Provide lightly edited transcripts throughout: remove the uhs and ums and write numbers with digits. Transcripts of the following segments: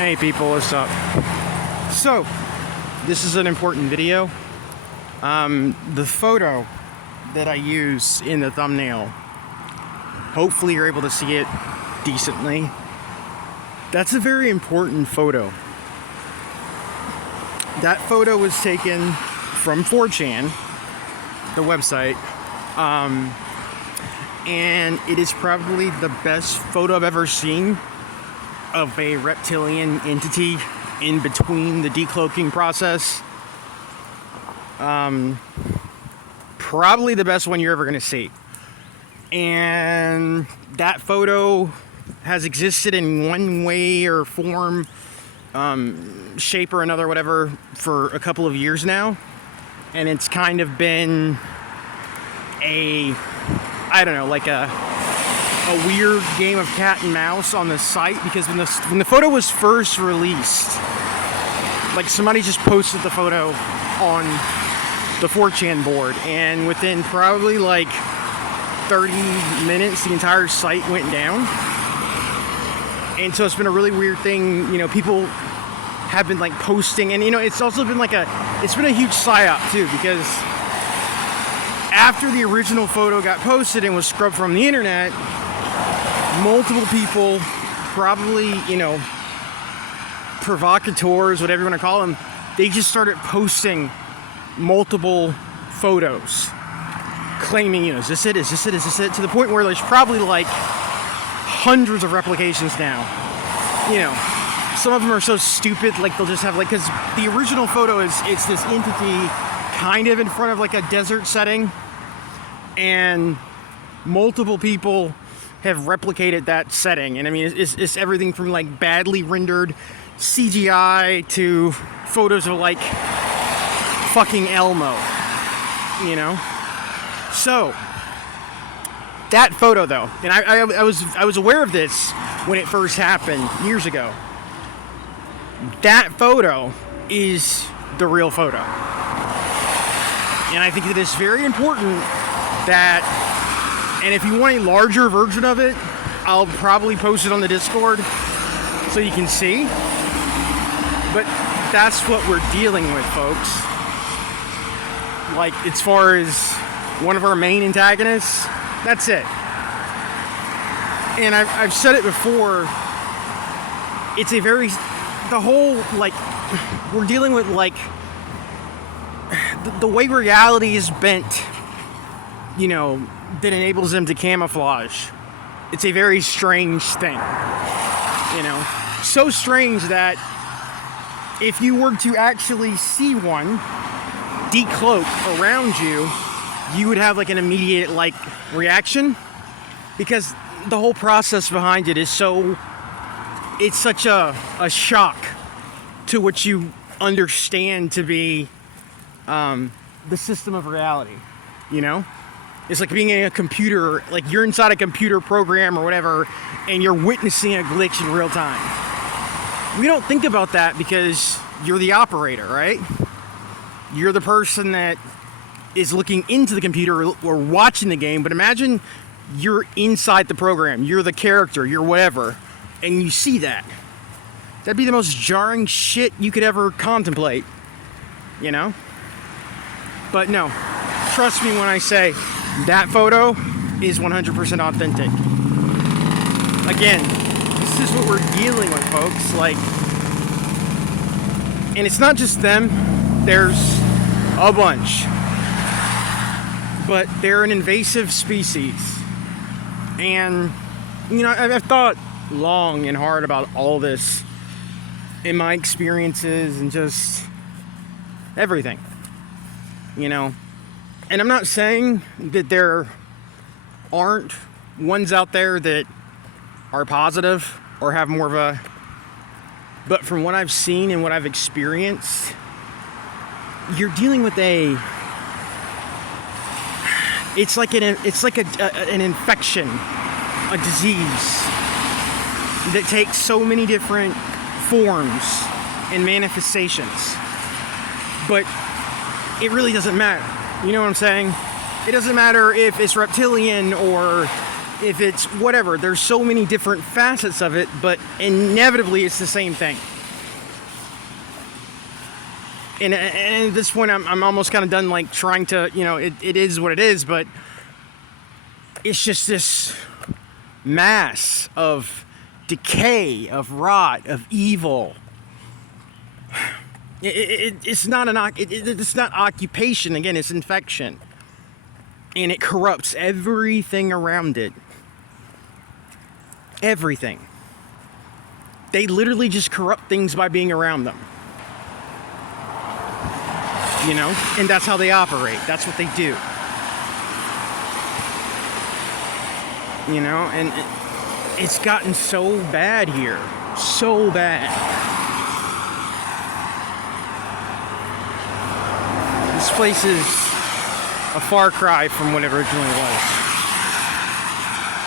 Hey people, what's up? So, this is an important video. The photo that I use in the thumbnail, hopefully you're able to see it decently. That's a very important photo. That photo was taken from 4chan, the website, and it is probably the best photo I've ever seen of a reptilian entity in between the decloaking process. Probably the best one you're ever going to see. And that photo has existed in one way or form, shape or another, whatever, for a couple of years now. And it's kind of been like a weird game of cat and mouse on the site, because when the photo was first released, like somebody just posted the photo on the 4chan board, and within probably like 30 minutes the entire site went down. And so it's been a really weird thing. People have been like posting, and it's also been it's been a huge psyop too, because after the original photo got posted and was scrubbed from the internet, multiple people, probably, provocateurs, whatever you want to call them, they just started posting multiple photos claiming, is this it, to the point where there's probably like hundreds of replications now. Some of them are so stupid, like they'll just have because the original photo it's this entity kind of in front of like a desert setting, and multiple people have replicated that setting. And I mean, it's everything from like badly rendered CGI to photos of like fucking Elmo, So that photo though, and I was aware of this when it first happened years ago. That photo is the real photo. And I think it is very important that, and if you want a larger version of it, I'll probably post it on the Discord so you can see. But that's what we're dealing with, folks. Like, as far as one of our main antagonists, that's it. And I've said it before, it's we're dealing with the way reality is bent, that enables them to camouflage. It's a very strange thing, so strange that if you were to actually see one decloak around you, you would have an immediate reaction, because the whole process behind it is it's such a shock to what you understand to be the system of reality. It's like being in a computer, like you're inside a computer program or whatever, and you're witnessing a glitch in real time. We don't think about that because you're the operator, right? You're the person that is looking into the computer or watching the game, but imagine you're inside the program, you're the character, you're whatever, and you see that. That'd be the most jarring shit you could ever contemplate, But no, trust me when I say that photo is 100% authentic. Again, this is what we're dealing with, folks. And it's not just them, there's a bunch. But they're an invasive species. And, I've thought long and hard about all this in my experiences and just everything, And I'm not saying that there aren't ones out there that are positive or have more of but from what I've seen and what I've experienced, you're dealing with it's like an infection, a disease that takes so many different forms and manifestations. But it really doesn't matter. You know what I'm saying? It doesn't matter if it's reptilian or if it's whatever. There's so many different facets of it, but inevitably it's the same thing. And at this point, I'm almost kind of done, like, trying to, it is what it is, but it's just this mass of decay, of rot, of evil. It's not it's not occupation. Again, it's infection, and it corrupts everything around it. Everything. They literally just corrupt things by being around them. And that's how they operate. That's what they do. And it's gotten so bad here. So bad. This place is a far cry from what it originally was.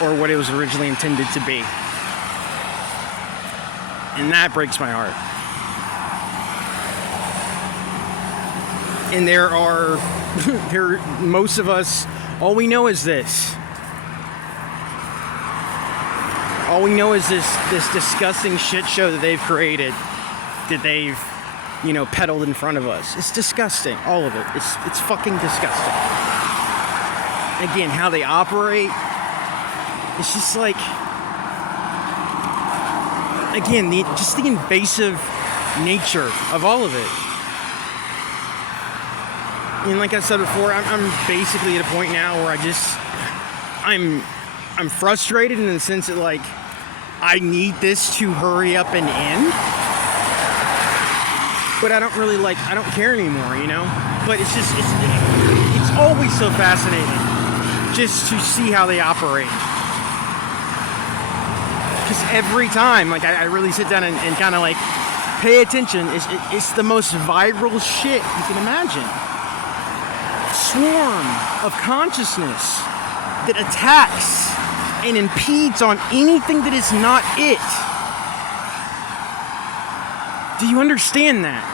Or what it was originally intended to be. And that breaks my heart. And most of us, all we know is this. All we know is this disgusting shit show that they've created, that they've, peddled in front of us. It's disgusting, all of it. It's fucking disgusting. Again, how they operate, it's just like, again, the invasive nature of all of it. And like I said before, I'm basically at a point now where I'm frustrated in the sense that, like, I need this to hurry up and end. But I don't care anymore, But it's just, it's always so fascinating just to see how they operate. Because every time, like, I really sit down and kind of, like, pay attention. It's the most viral shit you can imagine. Swarm of consciousness that attacks and impedes on anything that is not it. Do you understand that?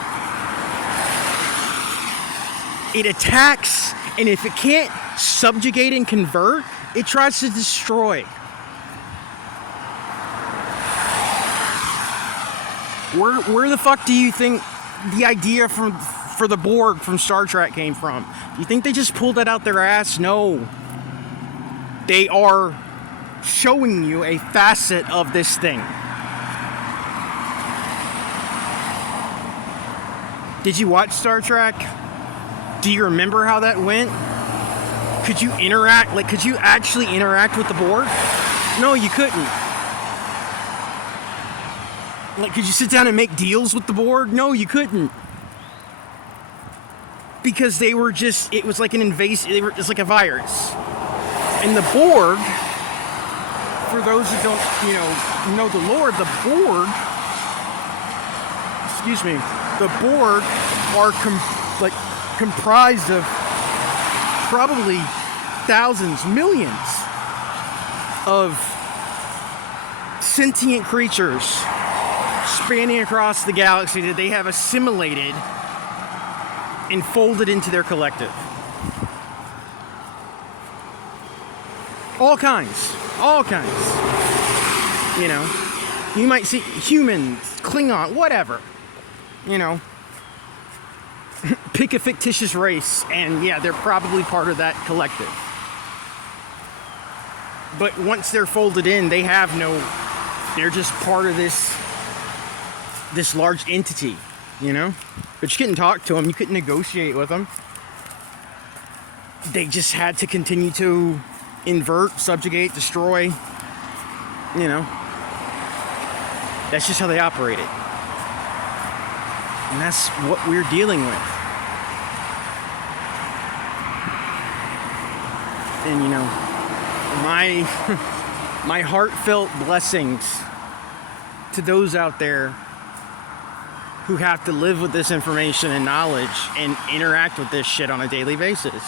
It attacks, and if it can't subjugate and convert, it tries to destroy. Where the fuck do you think the idea for the Borg from Star Trek came from? You think they just pulled that out their ass? No. They are showing you a facet of this thing. Did you watch Star Trek? Do you remember how that went? Could you actually interact with the Borg? No, you couldn't. Like, could you sit down and make deals with the Borg? No, you couldn't. Because it was like an it's like a virus. And the Borg, for those who don't, know the lore, the Borg are comprised of probably thousands, millions of sentient creatures spanning across the galaxy that they have assimilated and folded into their collective. All kinds. You might see humans, Klingon, whatever. Pick a fictitious race, and yeah, they're probably part of that collective. But once they're folded in, they're just part of this large entity, But you couldn't talk to them, you couldn't negotiate with them. They just had to continue to invert, subjugate, destroy, That's just how they operated. And that's what we're dealing with. And my heartfelt blessings to those out there who have to live with this information and knowledge and interact with this shit on a daily basis.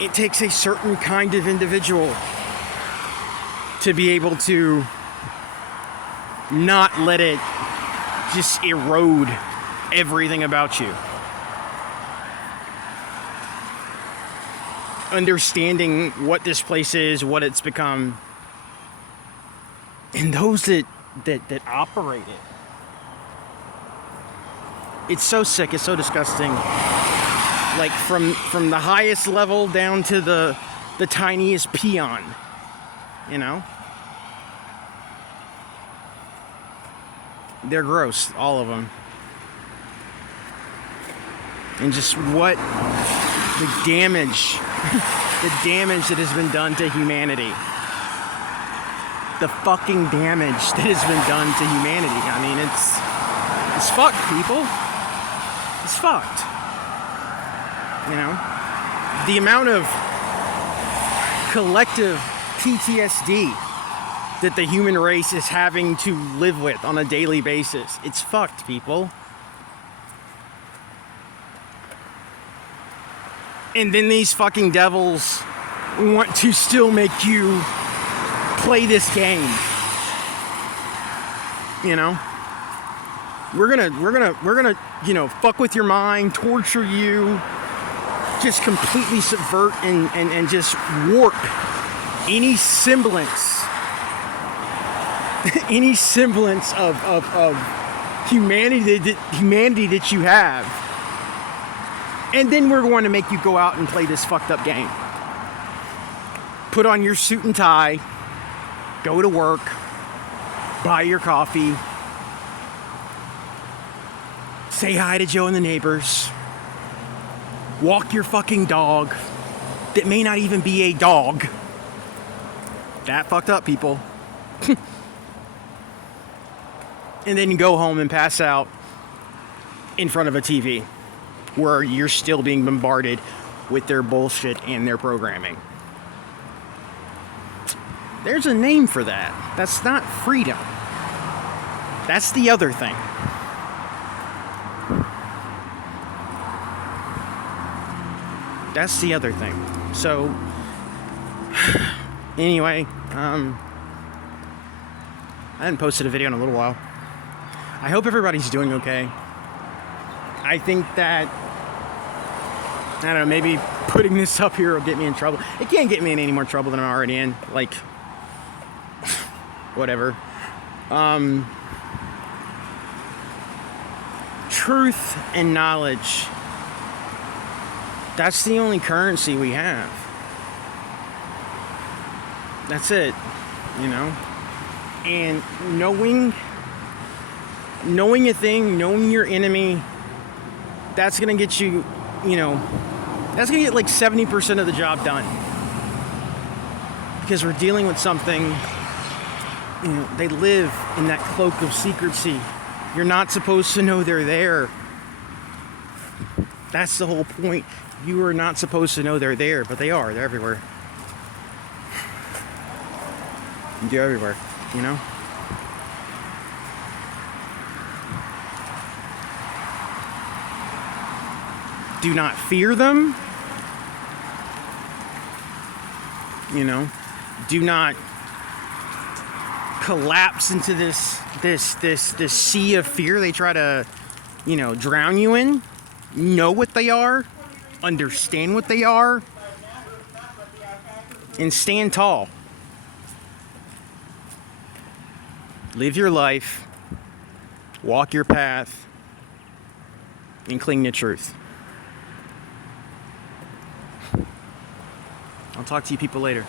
It takes a certain kind of individual to be able to not let it just erode everything about you. understanding what this place is, what it's become, and those that operate it. It's so sick. It's so disgusting. Like from the highest level down to the tiniest peon. You know? They're gross, all of them. And just what the damage that has been done to humanity. The fucking damage that has been done to humanity. I mean, it's fucked, people. It's fucked. You know? The amount of collective PTSD that the human race is having to live with on a daily basis. It's fucked, people. And then these fucking devils want to still make you play this game. You know? We're gonna, you know, fuck with your mind, torture you, just completely subvert and just warp any semblance of humanity that you have. And then we're going to make you go out and play this fucked up game. Put on your suit and tie, go to work, buy your coffee, say hi to Joe and the neighbors, walk your fucking dog that may not even be a dog. That fucked up, people. And then go home and pass out in front of a TV where you're still being bombarded with their bullshit and their programming. There's a name for that. That's not freedom. That's the other thing. That's the other thing. So, anyway, I hadn't posted a video in a little while. I hope everybody's doing okay. I think that, I don't know, maybe putting this up here will get me in trouble. It can't get me in any more trouble than I'm already in. Like, whatever. Truth and knowledge. That's the only currency we have. That's it, you know? And knowing a thing, knowing your enemy, that's gonna get you, you know, that's gonna get like 70% of the job done. Because we're dealing with something, you know, they live in that cloak of secrecy. You're not supposed to know they're there. That's the whole point. You are not supposed to know they're there, but they are. They're everywhere. They're everywhere, you know? Do not fear them. You know? Do not collapse into this sea of fear they try to, you know, drown you in. Know what they are. Understand what they are. And stand tall. Live your life. Walk your path. And cling to truth. I'll talk to you people later.